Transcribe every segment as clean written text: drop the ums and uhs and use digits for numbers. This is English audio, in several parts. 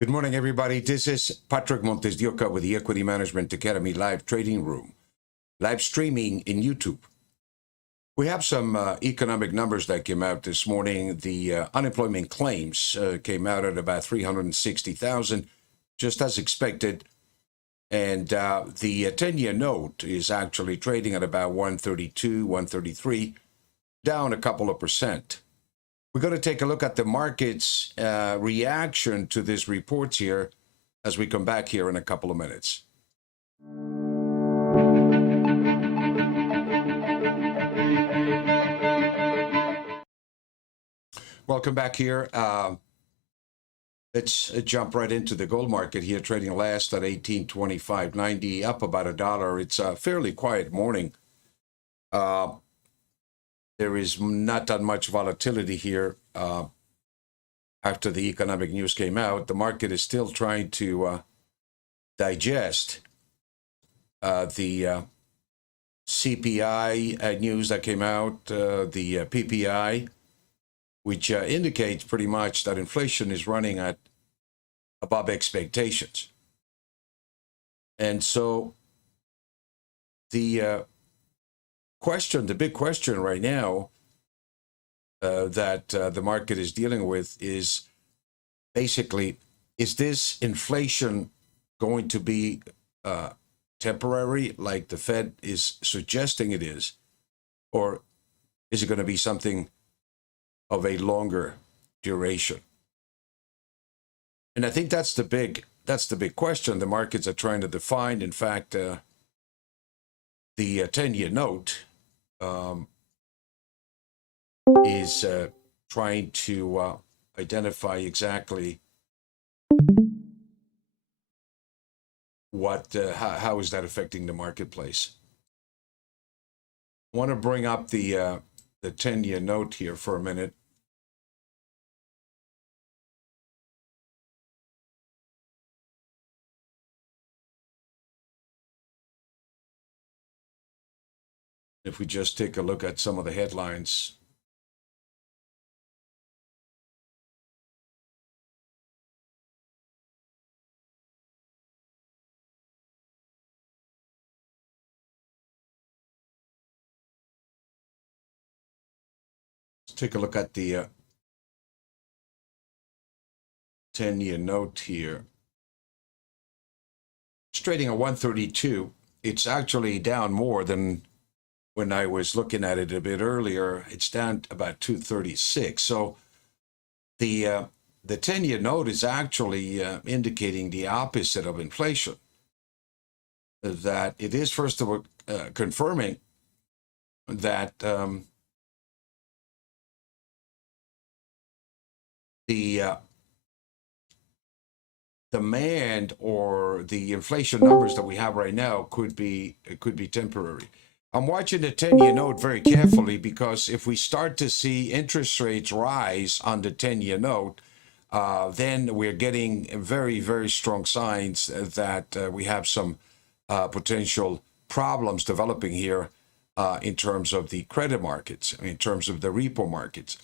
Good morning, everybody. This is Patrick MontesDeOca with the Equity Management Academy live trading room, live streaming in YouTube. We have some economic numbers that came out this morning. The unemployment claims came out at about 360,000, just as expected. And the 10-year note is actually trading at about 132, 133, down a couple of percent. We're going to take a look at the market's reaction to these reports here as we come back here in a couple of minutes. Welcome back here. Let's jump right into the gold market here, trading last at 1825.90, up about $1. It's a fairly quiet morning. There is not that much volatility here after the economic news came out. The market is still trying to digest the CPI news that came out, the PPI, which indicates pretty much that inflation is running at above expectations. And so the big question right now that the market is dealing with is basically, is this inflation going to be temporary, like the Fed is suggesting it is, or is it going to be something of a longer duration? And I think that's the big question the markets are trying to define. In fact, the 10-year note is trying to identify exactly what, how is that affecting the marketplace. I want to bring up the 10-year note here for a minute. If we just take a look at some of the headlines. Let's take a look at the 10-year note here. It's trading at 132. It's actually down more than when I was looking at it a bit earlier. It's down about 236. So the 10-year note is actually indicating the opposite of inflation. That it is, first of all, confirming that the demand or the inflation numbers that we have right now could be temporary. I'm watching the 10-year note very carefully, because if we start to see interest rates rise on the 10-year note, then we're getting very, very strong signs that we have some potential problems developing here in terms of the credit markets, in terms of the repo markets.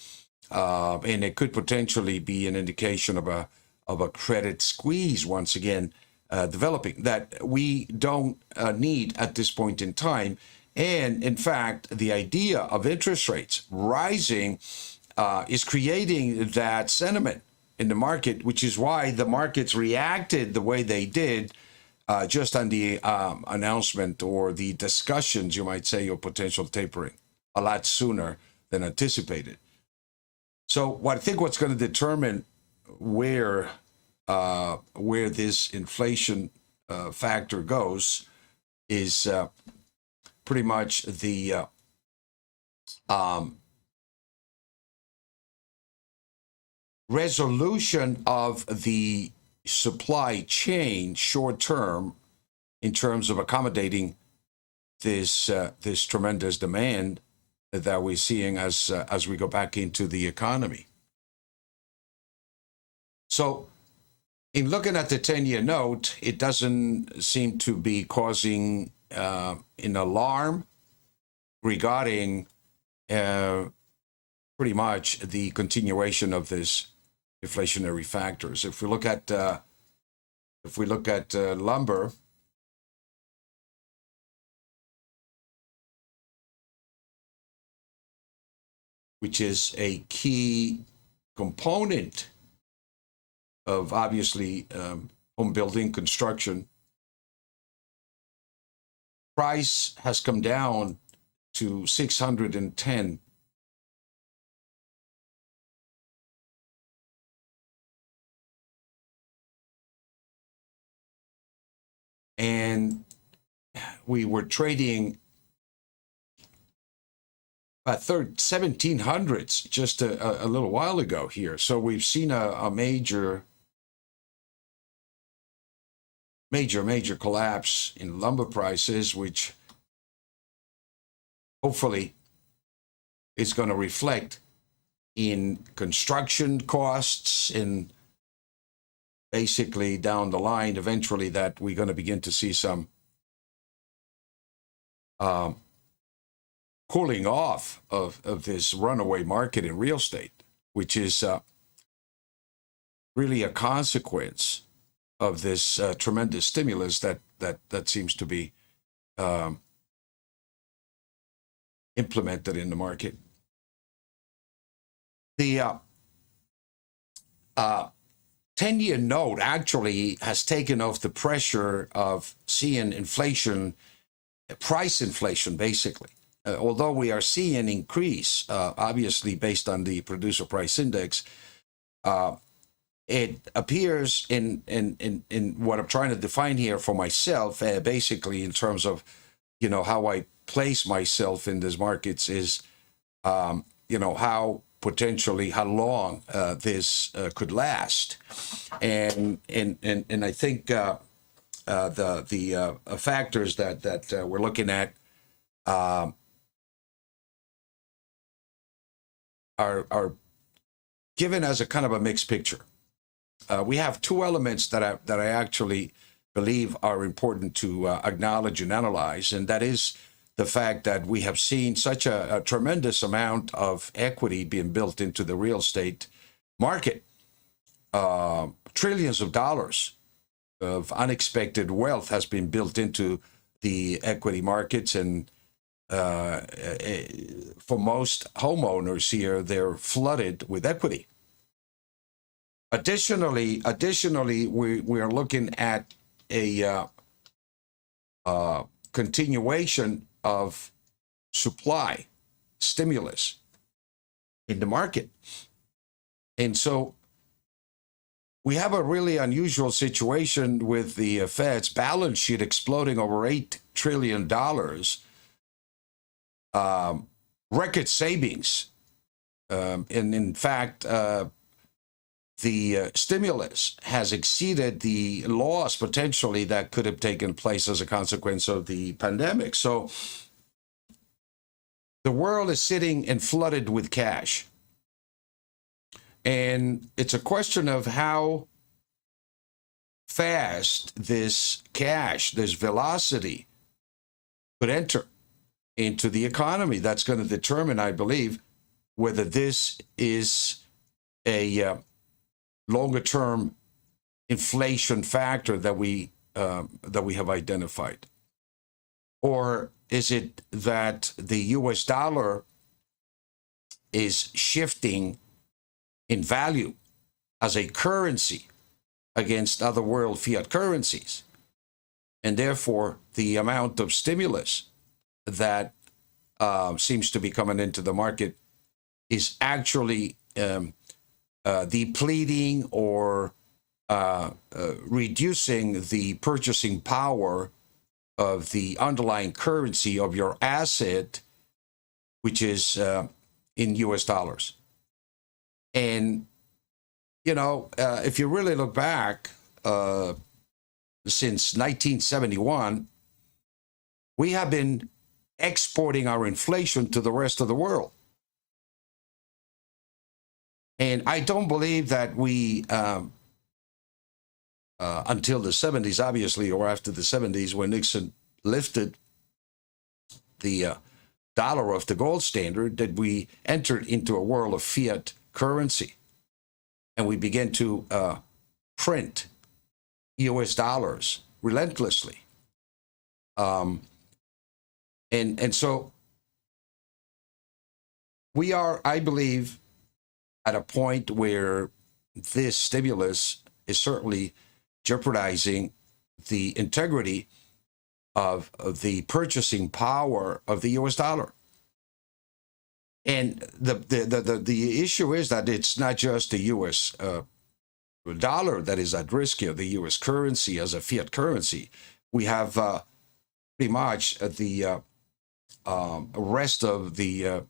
And it could potentially be an indication of a credit squeeze once again developing that we don't need at this point in time. And in fact, the idea of interest rates rising is creating that sentiment in the market, which is why the markets reacted the way they did just on the announcement or the discussions, you might say, of potential tapering a lot sooner than anticipated. So what I think what's going to determine where this inflation factor goes is pretty much the resolution of the supply chain short term in terms of accommodating this tremendous demand that we're seeing as we go back into the economy. So in looking at the 10-year note, it doesn't seem to be causing an alarm regarding pretty much the continuation of this inflationary factors. If we look at if we look at lumber, which is a key component of obviously home building construction, price has come down to 610. And we were trading about 1700s just a little while ago here. So we've seen a major collapse in lumber prices, which hopefully is going to reflect in construction costs, in basically down the line eventually that we're going to begin to see some cooling off of this runaway market in real estate, which is really a consequence of this tremendous stimulus that seems to be implemented in the market. The 10-year note actually has taken off the pressure of seeing inflation, price inflation, basically. Although we are seeing an increase, obviously based on the producer price index, it appears in what I'm trying to define here for myself, basically in terms of, how I place myself in these markets is, how long this could last, and I think the factors that we're looking at are given as a kind of a mixed picture. We have two elements that I actually believe are important to acknowledge and analyze, and that is the fact that we have seen such a tremendous amount of equity being built into the real estate market. Trillions of dollars of unexpected wealth has been built into the equity markets, and for most homeowners here, they're flooded with equity. Additionally, we are looking at a continuation of supply stimulus in the market. And so we have a really unusual situation with the Fed's balance sheet exploding over $8 trillion, record savings. And in fact, the stimulus has exceeded the loss potentially that could have taken place as a consequence of the pandemic. So the world is sitting and flooded with cash. And it's a question of how fast this cash, this velocity, could enter into the economy. That's going to determine, I believe, whether this is a longer-term inflation factor that we have identified, or is it that the U.S. dollar is shifting in value as a currency against other world fiat currencies, and therefore the amount of stimulus that seems to be coming into the market is actually depleting or reducing the purchasing power of the underlying currency of your asset, which is in US dollars. And, if you really look back, since 1971, we have been exporting our inflation to the rest of the world. And I don't believe that we, until the 70s, obviously, or after the 70s, when Nixon lifted the dollar off the gold standard, that we entered into a world of fiat currency. And we began to print US dollars relentlessly. Um, and so we are, I believe, at a point where this stimulus is certainly jeopardizing the integrity of the purchasing power of the US dollar. And the issue is that it's not just the US dollar that is at risk here, the US currency as a fiat currency. We have pretty much the rest of the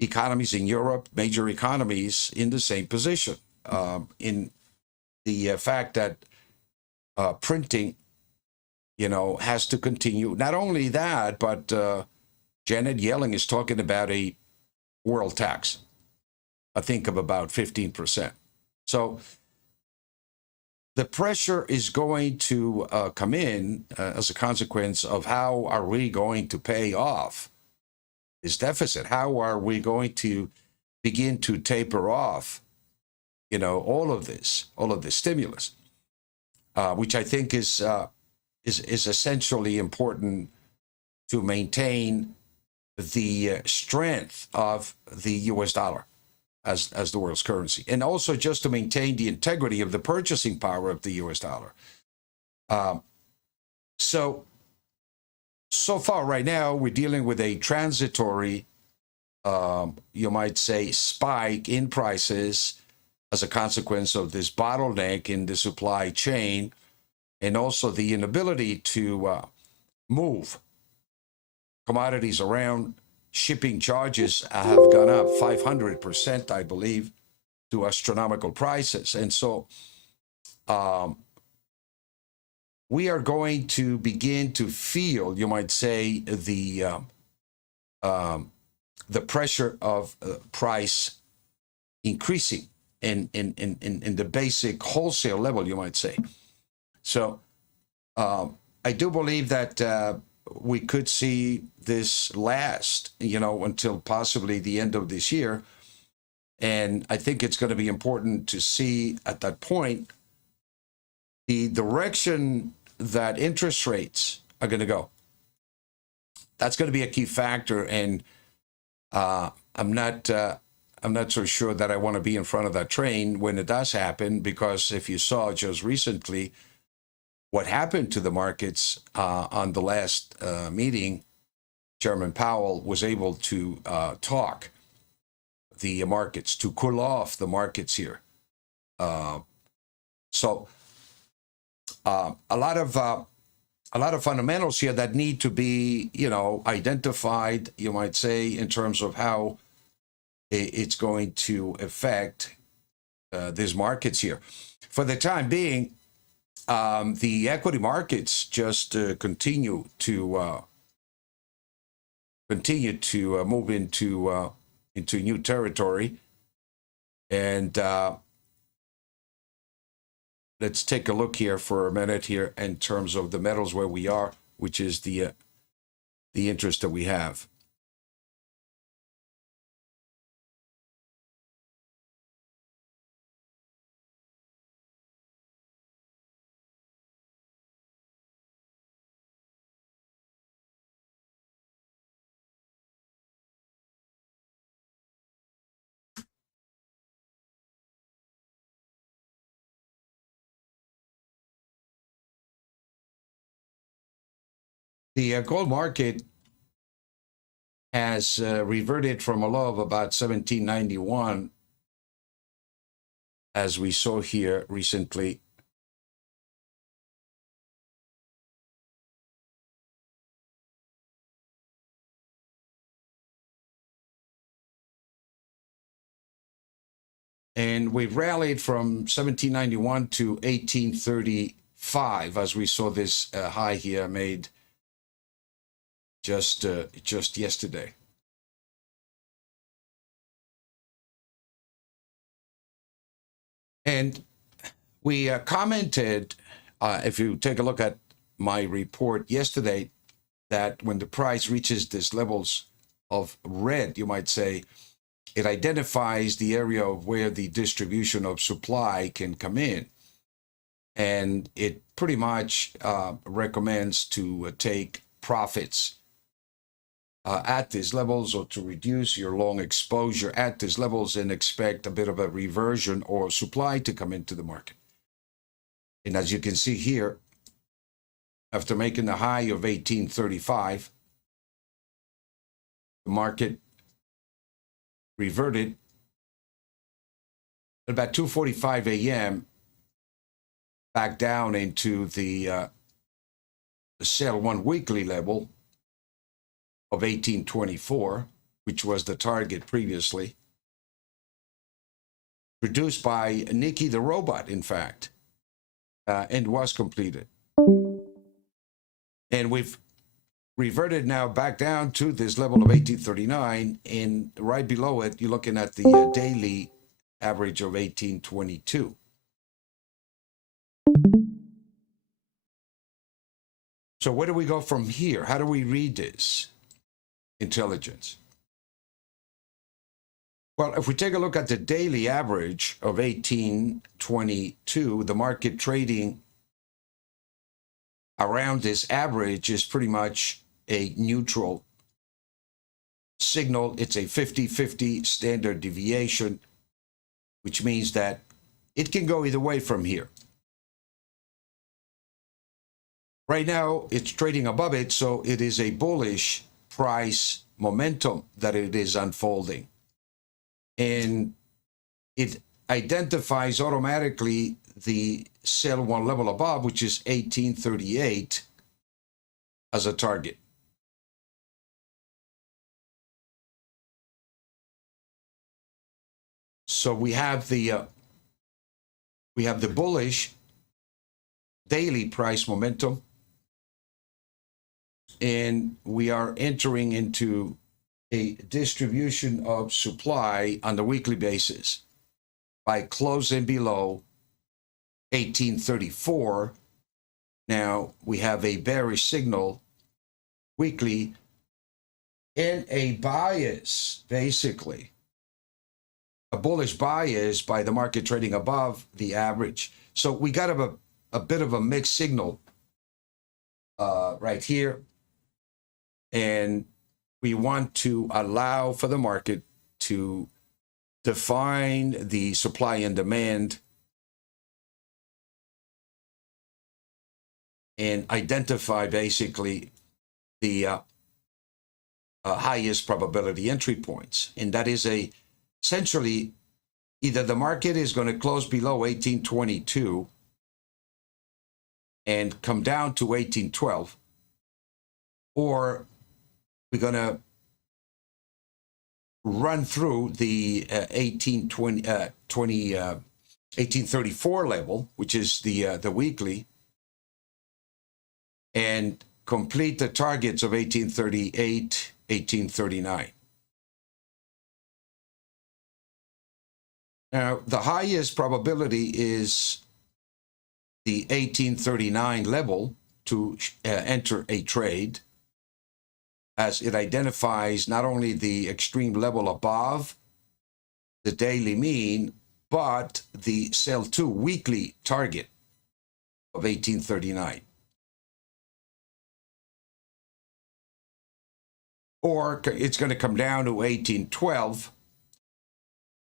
economies in Europe, major economies, in the same position. In the fact that printing, has to continue. Not only that, but Janet Yellen is talking about a world tax, I think of about 15%. So the pressure is going to come in as a consequence of how are we going to pay off this deficit? How are we going to begin to taper off, all of this stimulus, which I think is essentially important to maintain the strength of the U.S. dollar as the world's currency, and also just to maintain the integrity of the purchasing power of the U.S. dollar. So far, right now, we're dealing with a transitory, you might say, spike in prices as a consequence of this bottleneck in the supply chain, and also the inability to move commodities around. Shipping charges have gone up 500%, I believe, to astronomical prices. And so we are going to begin to feel, you might say, the pressure of price increasing in the basic wholesale level, you might say. So I do believe that we could see this last, until possibly the end of this year. And I think it's going to be important to see at that point the direction that interest rates are going to go. That's going to be a key factor. And I'm not so sure that I want to be in front of that train when it does happen, because if you saw just recently what happened to the markets on the last meeting, Chairman Powell was able to talk the markets, to cool off the markets here. So a lot of fundamentals here that need to be, identified, you might say, in terms of how it's going to affect these markets here. For the time being, the equity markets just continue to move into new territory, and let's take a look here for a minute here in terms of the metals where we are, which is the interest that we have. The gold market has reverted from a low of about 1791, as we saw here recently. And we've rallied from 1791 to 1835, as we saw this high here made just yesterday. And we commented, if you take a look at my report yesterday, that when the price reaches these levels of red, you might say, it identifies the area of where the distribution of supply can come in. and it pretty much recommends to take profits at these levels, or to reduce your long exposure at these levels and expect a bit of a reversion or supply to come into the market. And as you can see here, after making the high of 1835, the market reverted at about 2:45 a.m. back down into the sell one weekly level of 1824, which was the target previously, produced by Niki the robot, in fact, and was completed. And we've reverted now back down to this level of 1839, and right below it, you're looking at the daily average of 1822. So where do we go from here? How do we read this intelligence? Well, if we take a look at the daily average of 1822, the market trading around this average is pretty much a neutral signal. It's a 50-50 standard deviation, which means that it can go either way from here. Right now, it's trading above it, so it is a bullish price momentum that it is unfolding. And it identifies automatically the sell one level above, which is 1838, as a target. So we have the bullish daily price momentum, and we are entering into a distribution of supply on the weekly basis by closing below 1834. Now we have a bearish signal weekly and a bias, basically a bullish bias by the market trading above the average. So we got a bit of a mixed signal right here, and we want to allow for the market to define the supply and demand and identify basically the highest probability entry points. And that is essentially either the market is going to close below 1822 and come down to 1812, or we're going to run through the 1834 level, which is the weekly, and complete the targets of 1838, 1839. Now, the highest probability is the 1839 level to enter a trade, as it identifies not only the extreme level above the daily mean, but the sell 2 weekly target of 1839. Or it's going to come down to 1812,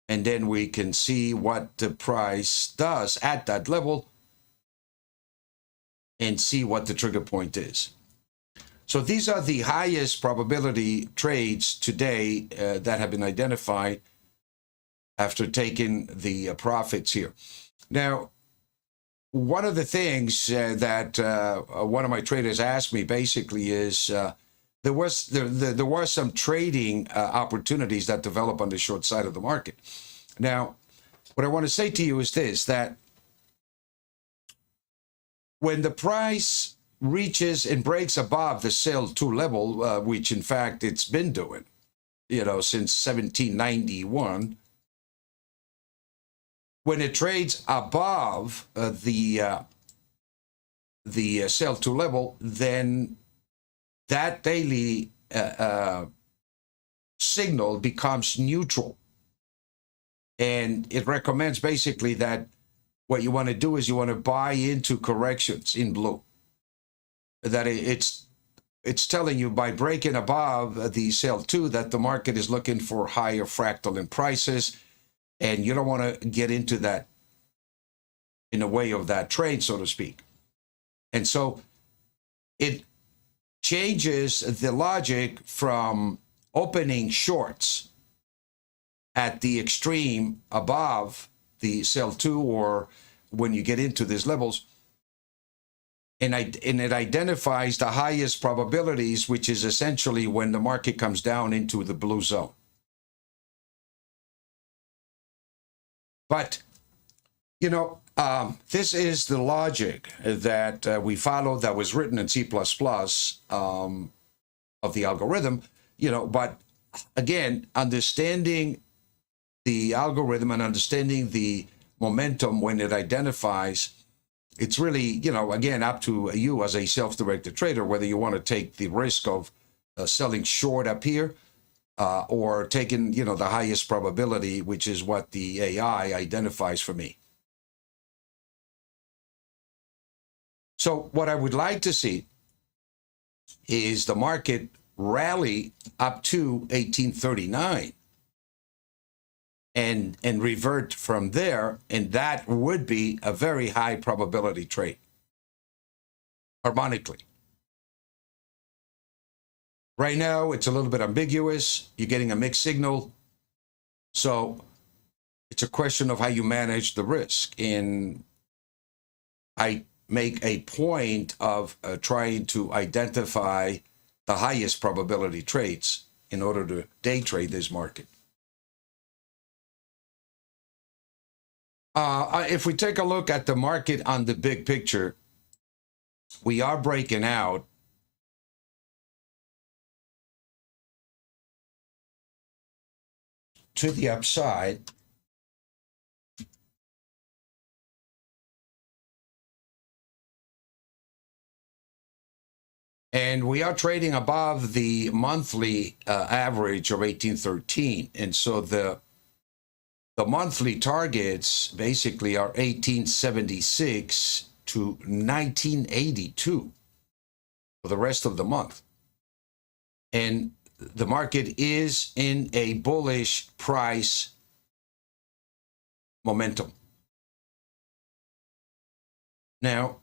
and then we can see what the price does at that level and see what the trigger point is. So these are the highest probability trades today that have been identified after taking the profits here. Now, one of the things that one of my traders asked me basically is there were some trading opportunities that develop on the short side of the market. Now, what I want to say to you is this, that when the price reaches and breaks above the sell 2 level, which in fact it's been doing, since 1791, when it trades above the sell 2 level, then that daily signal becomes neutral. And it recommends basically that what you want to do is you want to buy into corrections in blue. That it's telling you by breaking above the sell 2 that the market is looking for higher fractal in prices, and you don't want to get into that in a way of that trade, so to speak. And so it changes the logic from opening shorts at the extreme above the sell 2 or when you get into these levels, and it identifies the highest probabilities, which is essentially when the market comes down into the blue zone. But, you know, this is the logic that we follow that was written in C++ of the algorithm, you know, but again, understanding the algorithm and understanding the momentum when it identifies, it's really, you know, again, up to you as a self-directed trader, whether you want to take the risk of selling short up here or taking, you know, the highest probability, which is what the AI identifies for me. So what I would like to see is the market rally up to 1839 and revert from there, and that would be a very high probability trade, harmonically. Right now, it's a little bit ambiguous. You're getting a mixed signal. So it's a question of how you manage the risk. And I make a point of trying to identify the highest probability trades in order to day trade this market. If we take a look at the market on the big picture, we are breaking out to the upside. And we are trading above the monthly average of 1813. And so the monthly targets basically are 1876 to 1982 for the rest of the month. And the market is in a bullish price momentum. Now,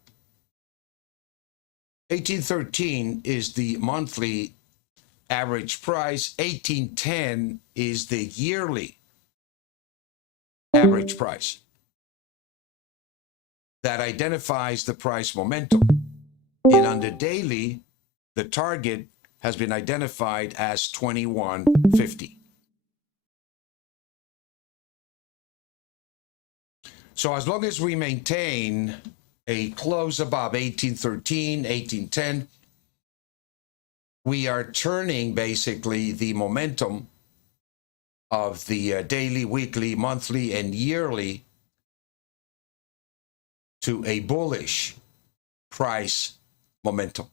1813 is the monthly average price. 1810 is the yearly average price that identifies the price momentum. And on the daily, the target has been identified as 2150. So as long as we maintain a close above 1813, 1810, we are turning basically the momentum of the daily, weekly, monthly, and yearly to a bullish price momentum.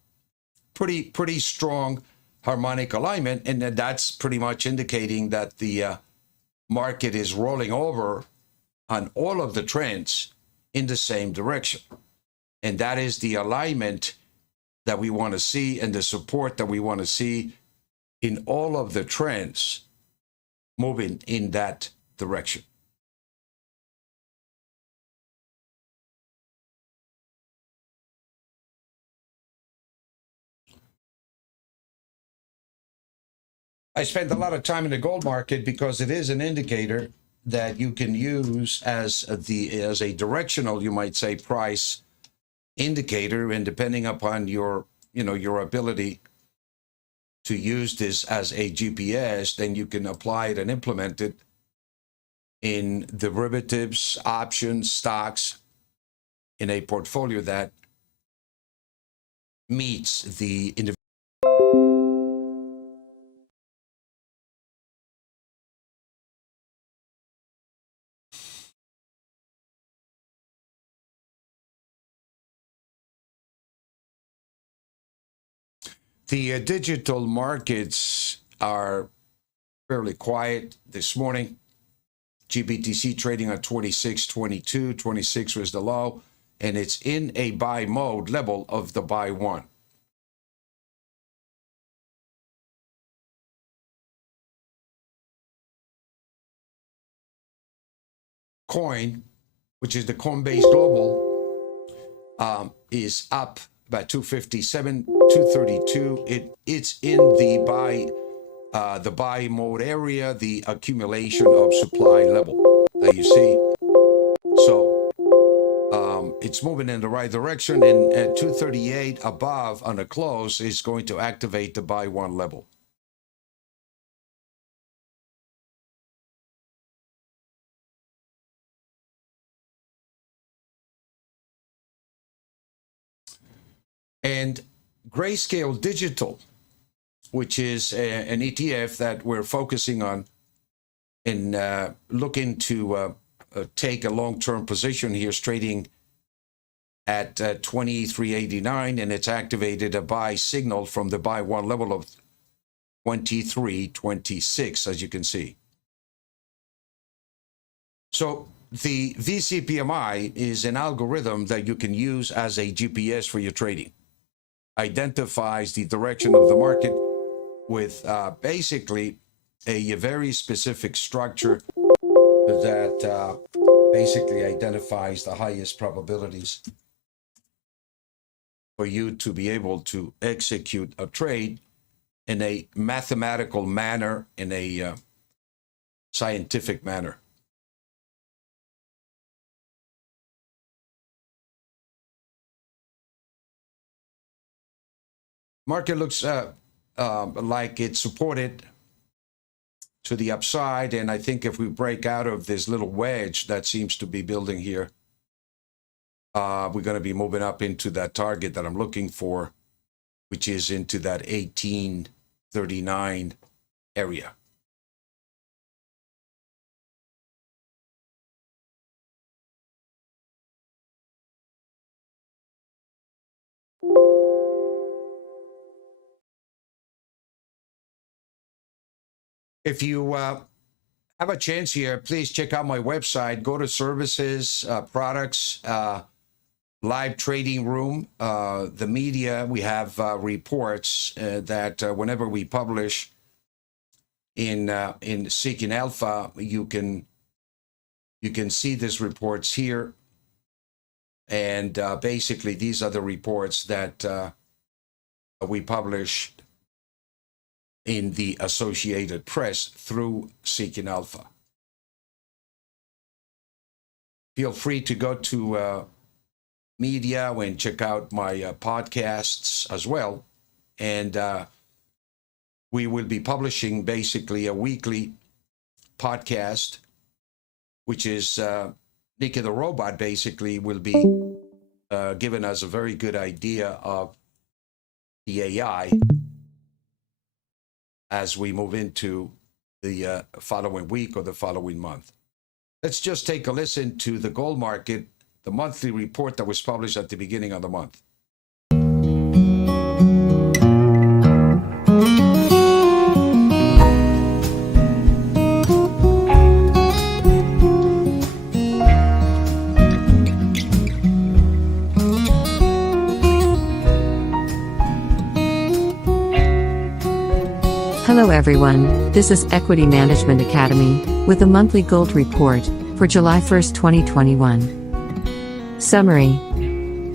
Pretty strong harmonic alignment, and that's pretty much indicating that the market is rolling over on all of the trends in the same direction. And that is the alignment that we want to see and the support that we want to see in all of the trends moving in that direction. I spent a lot of time in the gold market because it is an indicator that you can use as a directional, you might say, price indicator, and depending upon your ability to use this as a GPS, then you can apply it and implement it in derivatives, options, stocks, in a portfolio that meets the individual. The digital markets are fairly quiet this morning. GBTC trading at 26.22. 26 was the low, and it's in a buy mode level of the buy one. Coin, which is the Coinbase Global, is up about 257, 232. It's in the buy mode area, the accumulation of supply level that you see. So it's moving in the right direction, and at 238 above on the close is going to activate the buy one level. And Grayscale Digital, which is an ETF that we're focusing on and looking to take a long-term position here, is trading at 23.89, and it's activated a buy signal from the buy one level of 23.26, as you can see. So the VCPMI is an algorithm that you can use as a GPS for your trading. Identifies the direction of the market with basically a very specific structure that basically identifies the highest probabilities for you to be able to execute a trade in a mathematical manner, in a scientific manner. Market looks like it's supported to the upside, and I think if we break out of this little wedge that seems to be building here, we're going to be moving up into that target that I'm looking for, which is into that 1839 area. If you have a chance here, please check out my website. Go to services, products, live trading room, the media. We have reports that whenever we publish in Seeking Alpha, you can see these reports here. And basically, these are the reports that we publish in the Associated Press through Seeking Alpha. Feel free to go to media and check out my podcasts as well. And we will be publishing basically a weekly podcast, which is Niki the robot basically will be giving us a very good idea of the AI as we move into the following week or the following month. Let's just take a listen to the gold market, the monthly report that was published at the beginning of the month. Hello everyone, this is Equity Management Academy with a monthly gold report for July 1st, 2021. Summary.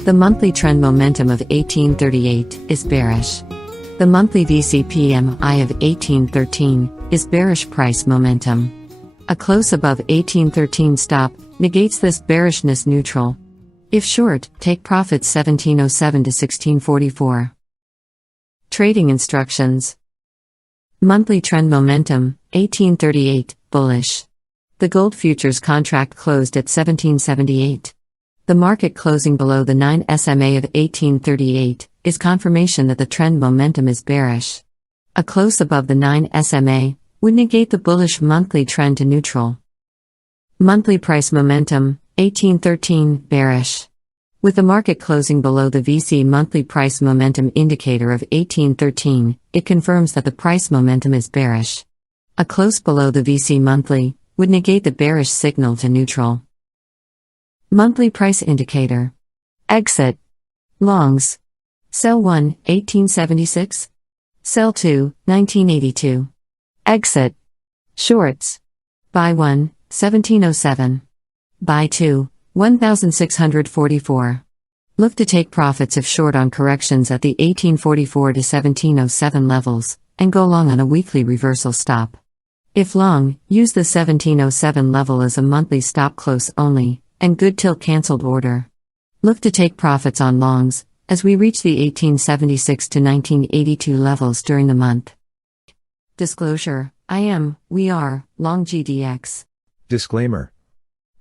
The monthly trend momentum of 1838 is bearish. The monthly VCPMI of 1813 is bearish price momentum. A close above 1813 stop negates this bearishness neutral. If short, take profits 1707 to 1644. Trading instructions. Monthly trend momentum, 1838, bullish. The gold futures contract closed at 1778. The market closing below the 9 SMA of 1838 is confirmation that the trend momentum is bearish. A close above the 9 SMA would negate the bullish monthly trend to neutral. Monthly price momentum, 1813, bearish. With the market closing below the VC monthly price momentum indicator of 1813, it confirms that the price momentum is bearish. A close below the VC monthly would negate the bearish signal to neutral. Monthly price indicator. Exit. Longs. Sell 1, 1876. Sell 2, 1982. Exit. Shorts. Buy 1, 1707. Buy 2, 1644. Look to take profits if short on corrections at the 1844 to 1707 levels, and go long on a weekly reversal stop. If long, use the 1707 level as a monthly stop close only, and good till cancelled order. Look to take profits on longs, as we reach the 1876 to 1982 levels during the month. Disclosure: we are, long GDX. Disclaimer.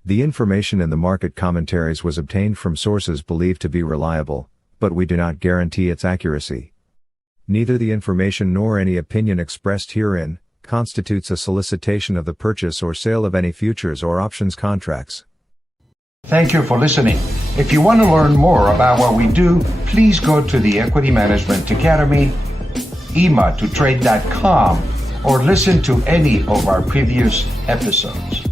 The information in the market commentaries was obtained from sources believed to be reliable, but we do not guarantee its accuracy. Neither the information nor any opinion expressed herein constitutes a solicitation of the purchase or sale of any futures or options contracts. Thank you for listening. If you want to learn more about what we do, please go to the Equity Management Academy, EMA2Trade.com, or listen to any of our previous episodes.